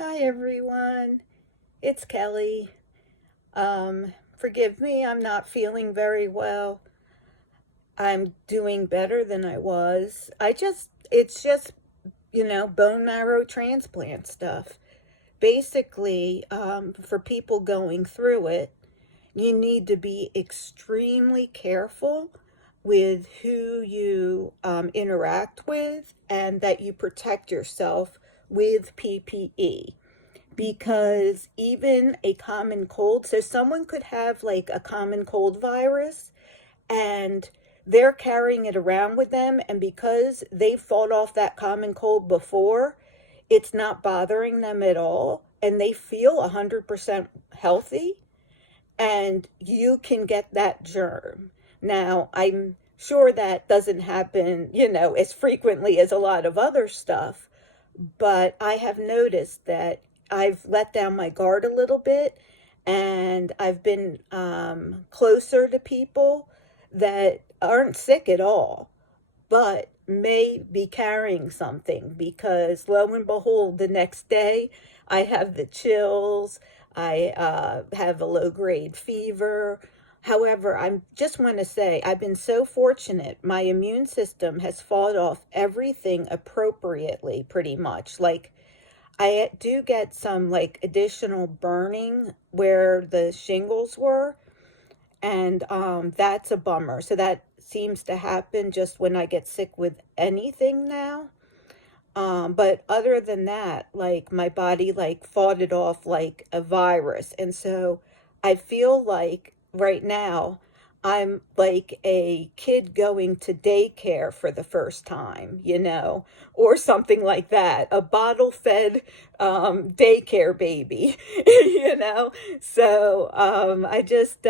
Hi everyone, it's Kelly. Forgive me, I'm not feeling very well. I'm doing better than I was. It's just, bone marrow transplant stuff. Basically, for people going through it, you need to be extremely careful with who you interact with and that you protect yourself with PPE because even a common cold, so someone could have like a common cold virus and they're carrying it around with them, and because they fought off that common cold before, it's not bothering them at all and they feel 100% healthy, and you can get that germ. Now, I'm sure that doesn't happen, as frequently as a lot of other stuff, but I have noticed that I've let down my guard a little bit, and I've been closer to people that aren't sick at all, but may be carrying something because lo and behold, the next day I have the chills, I have a low grade fever. However, I just want to say I've been so fortunate. My immune system has fought off everything appropriately, pretty much. Like, I do get some like additional burning where the shingles were, and that's a bummer. So that seems to happen just when I get sick with anything now. But other than that, like my body like fought it off like a virus. And so I feel like right now I'm like a kid going to daycare for the first time, or something like that, a bottle fed daycare baby, So I just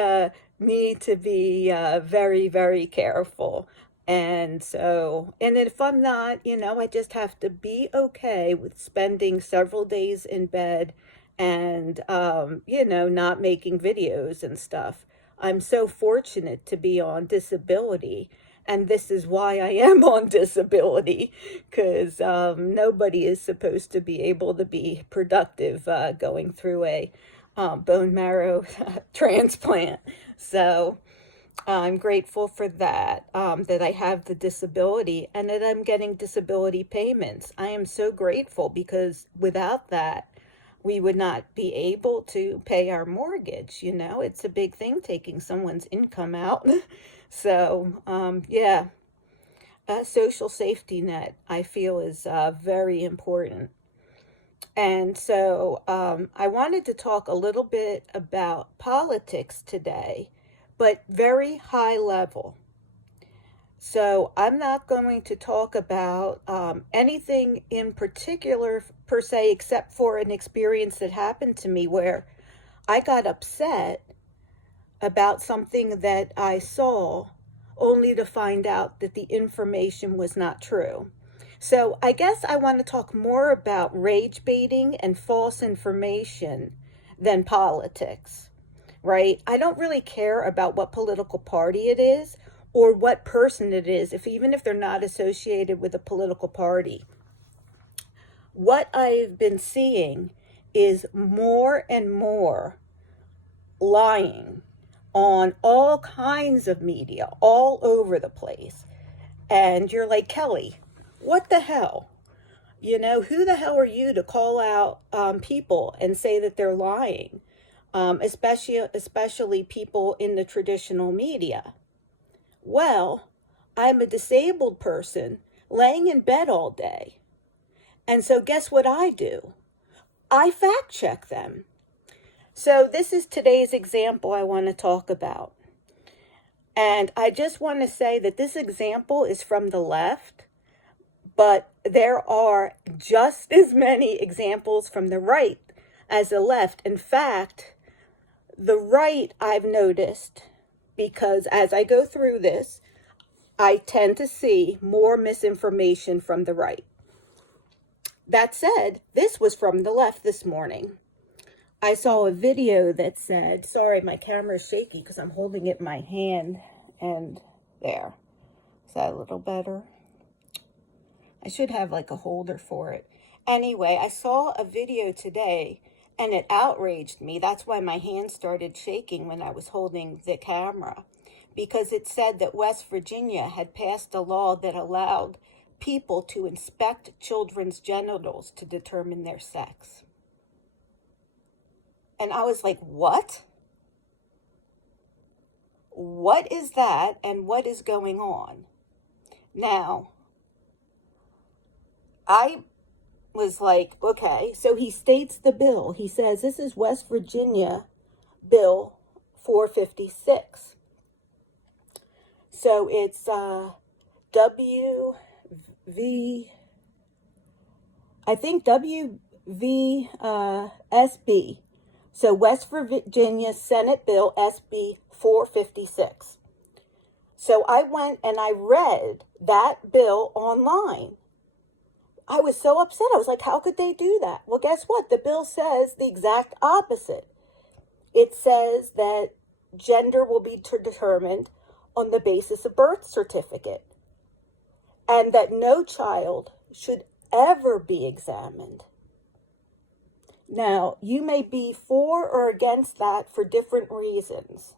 need to be very, very careful. And so, and if I'm not, I just have to be okay with spending several days in bed and, not making videos and stuff. I'm so fortunate to be on disability. And this is why I am on disability, because nobody is supposed to be able to be productive going through a bone marrow transplant. So, I'm grateful for that, that I have the disability and that I'm getting disability payments. I am so grateful because without that, we would not be able to pay our mortgage. It's a big thing taking someone's income out. So, yeah, a social safety net, I feel, is very important. And so I wanted to talk a little bit about politics today, but very high level. So I'm not going to talk about anything in particular per se, except for an experience that happened to me where I got upset about something that I saw only to find out that the information was not true. So I guess I want to talk more about rage baiting and false information than politics, right? I don't really care about what political party it is or what person it is, even if they're not associated with a political party. What I've been seeing is more and more lying on all kinds of media all over the place. And you're like, Kelly, what the hell? Who the hell are you to call out people and say that they're lying? Especially people in the traditional media. Well, I'm a disabled person laying in bed all day. And so guess what I do? I fact check them. So this is today's example I want to talk about. And I just want to say that this example is from the left, but there are just as many examples from the right as the left. In fact, the right, I've noticed, because as I go through this, I tend to see more misinformation from the right. That said, this was from the left this morning. I saw a video that said, sorry, my camera's shaky because I'm holding it in my hand, and there. Is that a little better? I should have like a holder for it. Anyway, I saw a video today and it outraged me. That's why my hand started shaking when I was holding the camera, because it said that West Virginia had passed a law that allowed people to inspect children's genitals to determine their sex. And I was like, what? What is that and what is going on? Now, I was like, okay, so he states the bill. He says, this is West Virginia Bill 456. So it's WVSB. So West Virginia Senate Bill SB 456. So I went and I read that bill online. I was so upset. I was like, how could they do that? Well, guess what? The bill says the exact opposite. It says that gender will be determined on the basis of birth certificate, and that no child should ever be examined. Now, you may be for or against that for different reasons.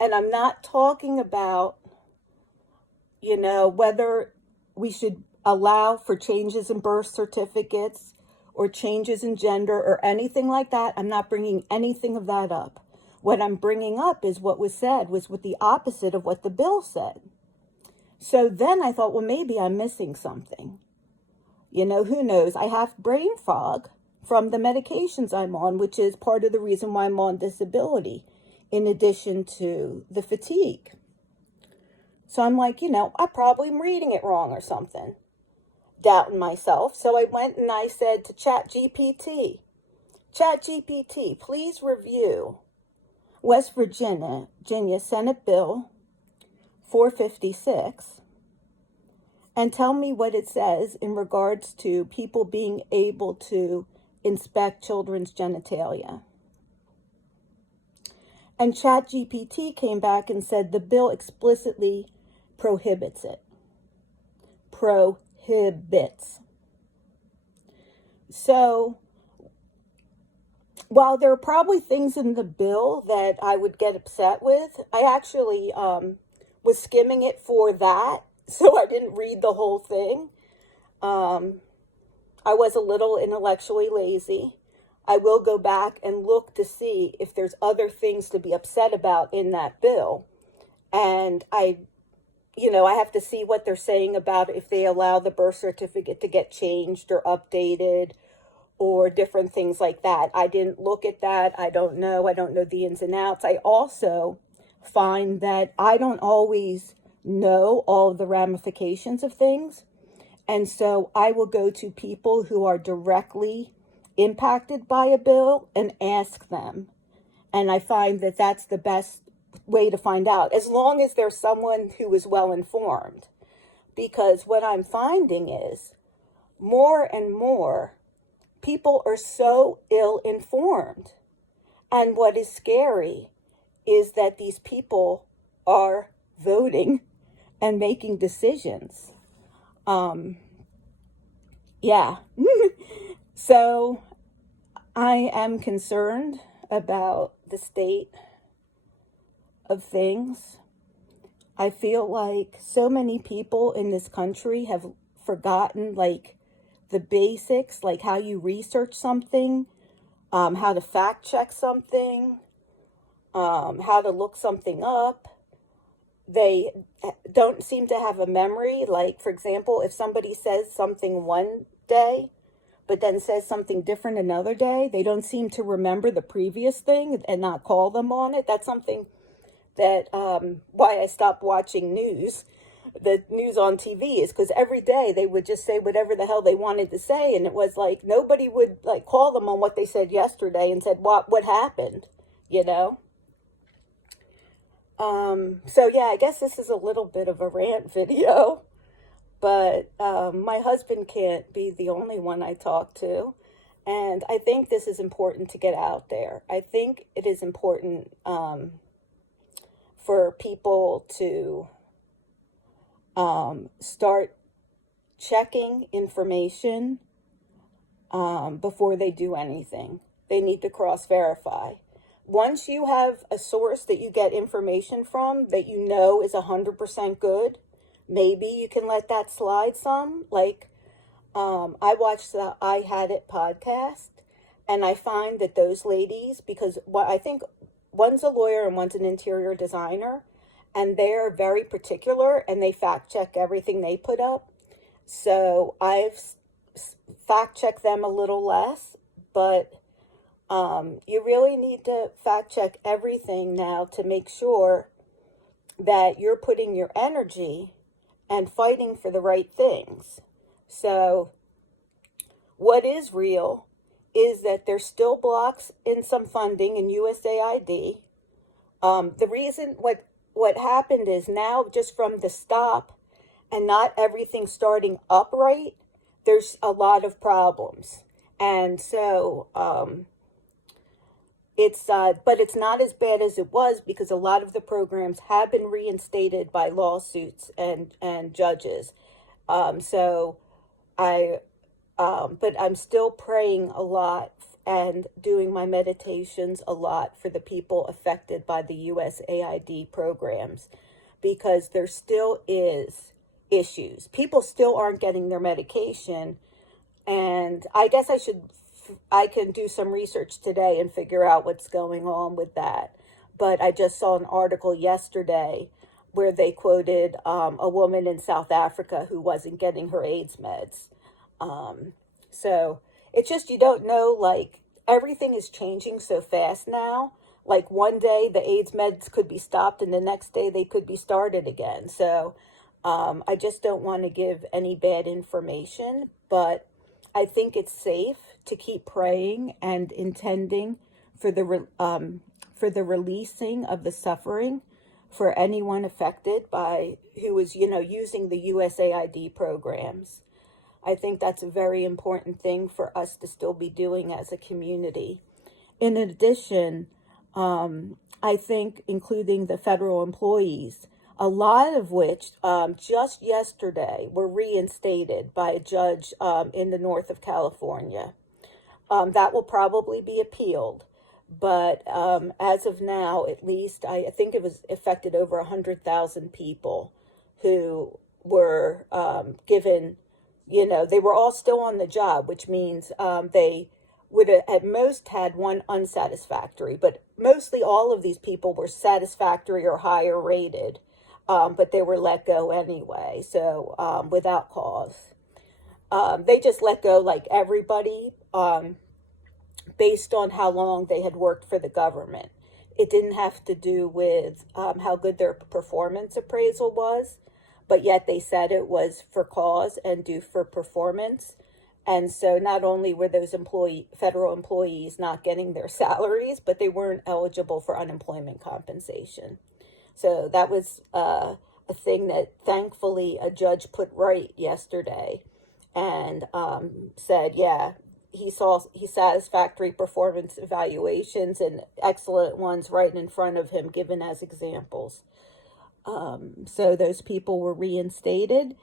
And I'm not talking about, whether we should allow for changes in birth certificates or changes in gender or anything like that. I'm not bringing anything of that up. What I'm bringing up is what was said was with the opposite of what the bill said. So then I thought, well, maybe I'm missing something. Who knows? I have brain fog from the medications I'm on, which is part of the reason why I'm on disability, in addition to the fatigue. So I'm like, I probably am reading it wrong or something. Doubting myself. So I went and I said to ChatGPT, please review West Virginia Senate Bill 456 and tell me what it says in regards to people being able to inspect children's genitalia. And ChatGPT came back and said the bill explicitly prohibits it. Prohibits. So, while there are probably things in the bill that I would get upset with, I actually was skimming it for that, so I didn't read the whole thing. I was a little intellectually lazy. I will go back and look to see if there's other things to be upset about in that bill. And I have to see what they're saying about if they allow the birth certificate to get changed or updated or different things like that. I didn't look at that. I don't know. I don't know the ins and outs. I also find that I don't always know all of the ramifications of things. And so I will go to people who are directly impacted by a bill and ask them. And I find that that's the best way to find out, as long as there's someone who is well informed. Because what I'm finding is more and more people are so ill informed. And what is scary is that these people are voting and making decisions. Yeah. So I am concerned about the state of things. I feel like so many people in this country have forgotten the basics, like how you research something, how to fact check something, how to look something up. They don't seem to have a memory. Like, for example, if somebody says something one day, but then says something different another day, they don't seem to remember the previous thing and not call them on it. That's something that why I stopped watching the news on TV, is because every day they would just say whatever the hell they wanted to say, and it was like nobody would call them on what they said yesterday and said what happened, So yeah, I guess this is a little bit of a rant video, but my husband can't be the only one I talk to, and I think this is important to get out there. I think it is important for people to start checking information before they do anything. They need to cross-verify. Once you have a source that you get information from that you know is 100% good, maybe you can let that slide some. Like, I watched the I Had It podcast, and I find that those ladies, because I think one's a lawyer and one's an interior designer, and they're very particular and they fact check everything they put up. So I've fact checked them a little less, but you really need to fact check everything now to make sure that you're putting your energy and fighting for the right things. So what is real is that there's still blocks in some funding in USAID. The reason what happened is now, just from the stop and not everything starting upright, there's a lot of problems. And so but it's not as bad as it was, because a lot of the programs have been reinstated by lawsuits and judges. So but I'm still praying a lot and doing my meditations a lot for the people affected by the USAID programs, because there still is issues. People still aren't getting their medication, and I guess I can do some research today and figure out what's going on with that. But I just saw an article yesterday where they quoted a woman in South Africa who wasn't getting her AIDS meds. So it's just, you don't know, like, everything is changing so fast now. Like, one day the AIDS meds could be stopped and the next day they could be started again. So I just don't want to give any bad information, but I think it's safe to keep praying and intending for the releasing of the suffering for anyone affected by who is, using the USAID programs. I think that's a very important thing for us to still be doing as a community. In addition, I think including the federal employees, a lot of which just yesterday were reinstated by a judge in the north of California. That will probably be appealed. But as of now, at least, I think it was affected over 100,000 people who were given, they were all still on the job, which means they would have at most had one unsatisfactory, but mostly all of these people were satisfactory or higher rated, but they were let go anyway, so without cause. They just let go like everybody based on how long they had worked for the government. It didn't have to do with how good their performance appraisal was, but yet they said it was for cause and due for performance. And so not only were those federal employees not getting their salaries, but they weren't eligible for unemployment compensation. So that was a thing that thankfully a judge put right yesterday, and said, yeah, he saw satisfactory performance evaluations and excellent ones right in front of him, given as examples. So those people were reinstated,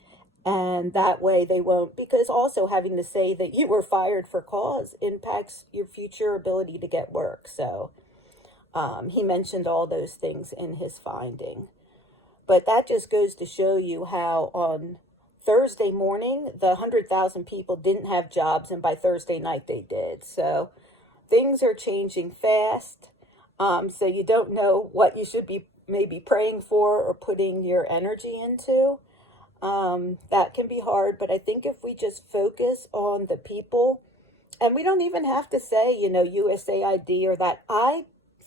and that way they won't, because also having to say that you were fired for cause impacts your future ability to get work. So he mentioned all those things in his finding. But that just goes to show you how on Thursday morning, the 100,000 people didn't have jobs, and by Thursday night they did. So things are changing fast. So you don't know what you should be maybe praying for or putting your energy into. That can be hard, but I think if we just focus on the people, and we don't even have to say, USAID or that.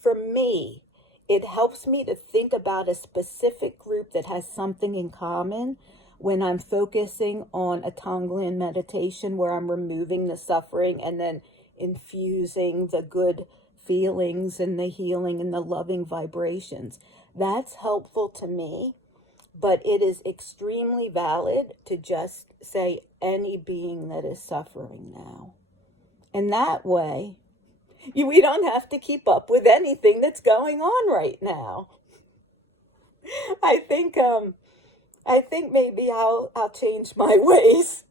For me, it helps me to think about a specific group that has something in common when I'm focusing on a Tonglen meditation, where I'm removing the suffering and then infusing the good feelings and the healing and the loving vibrations. That's helpful to me, but it is extremely valid to just say any being that is suffering now. And that way, we don't have to keep up with anything that's going on right now. I think maybe I'll change my ways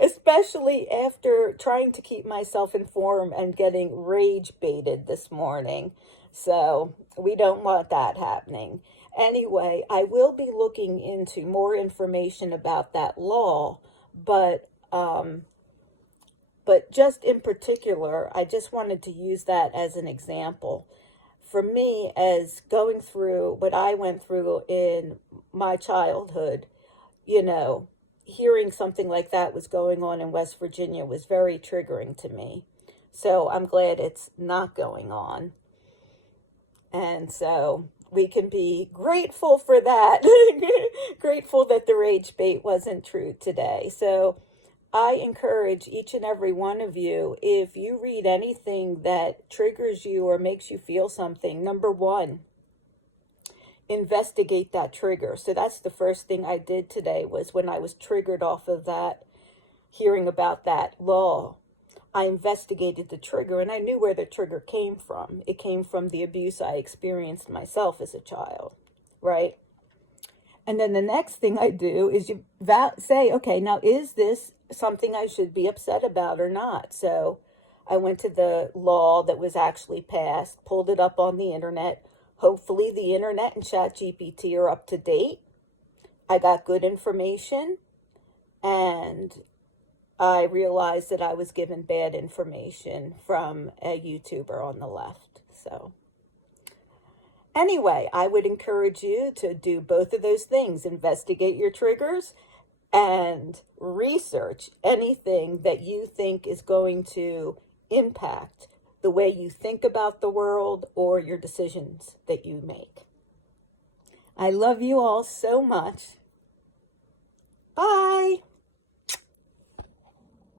Especially after trying to keep myself informed and getting rage baited this morning. So we don't want that happening. Anyway, I will be looking into more information about that law, but just in particular, I just wanted to use that as an example. For me, as going through what I went through in my childhood, you know, hearing something like that was going on in West Virginia was very triggering to me. So I'm glad it's not going on. And so we can be grateful for that. Grateful that the rage bait wasn't true today. So I encourage each and every one of you, if you read anything that triggers you or makes you feel something, number one, investigate that trigger. So that's the first thing I did today, was when I was triggered off of that, hearing about that law, I investigated the trigger, and I knew where the trigger came from. It came from the abuse I experienced myself as a child, right? And then the next thing I do is you say, okay, now is this something I should be upset about or not? So I went to the law that was actually passed, pulled it up on the internet. Hopefully the internet and ChatGPT are up to date. I got good information, and I realized that I was given bad information from a YouTuber on the left. So anyway, I would encourage you to do both of those things. Investigate your triggers and research anything that you think is going to impact the way you think about the world or your decisions that you make. I love you all so much. Bye.